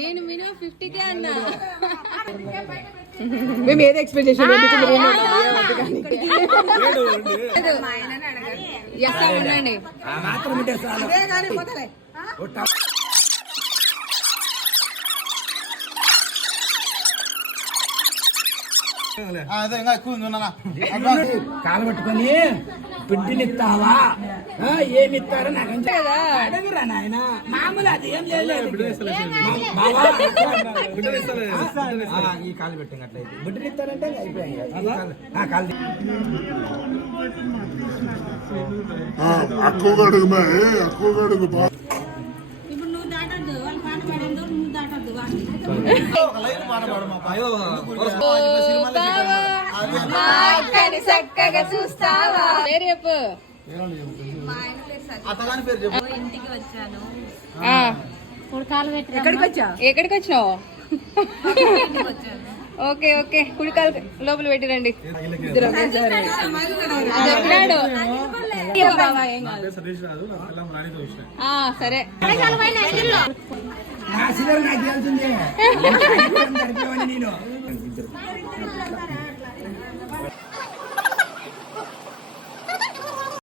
నేను minimum 50K అన్నా. మేము ఏది ఎక్స్పెక్ట్ చేసాం ఉండండి. కాలు పట్టుకొని బిడ్డనిస్తావా ఏమిస్తారో నాకు అడగరా నాయన. మామూలు అది ఏం లేదు. ఈ కాలు పెట్టింగ్ అట్లయితే బిడ్డనిస్తారంటే అయిపోయాయి. ఇప్పుడు నువ్వు దాటద్దు, వాళ్ళు పాట పాడేందుకు నువ్వు దాటద్దు. చక్కగా చూస్తావా? రేపు ఇంటికి వచ్చాను. ఎక్కడికి వచ్చినావు? ఓకే ఓకే, కుడికాలు లోపల పెట్టిరండి. సరే నేను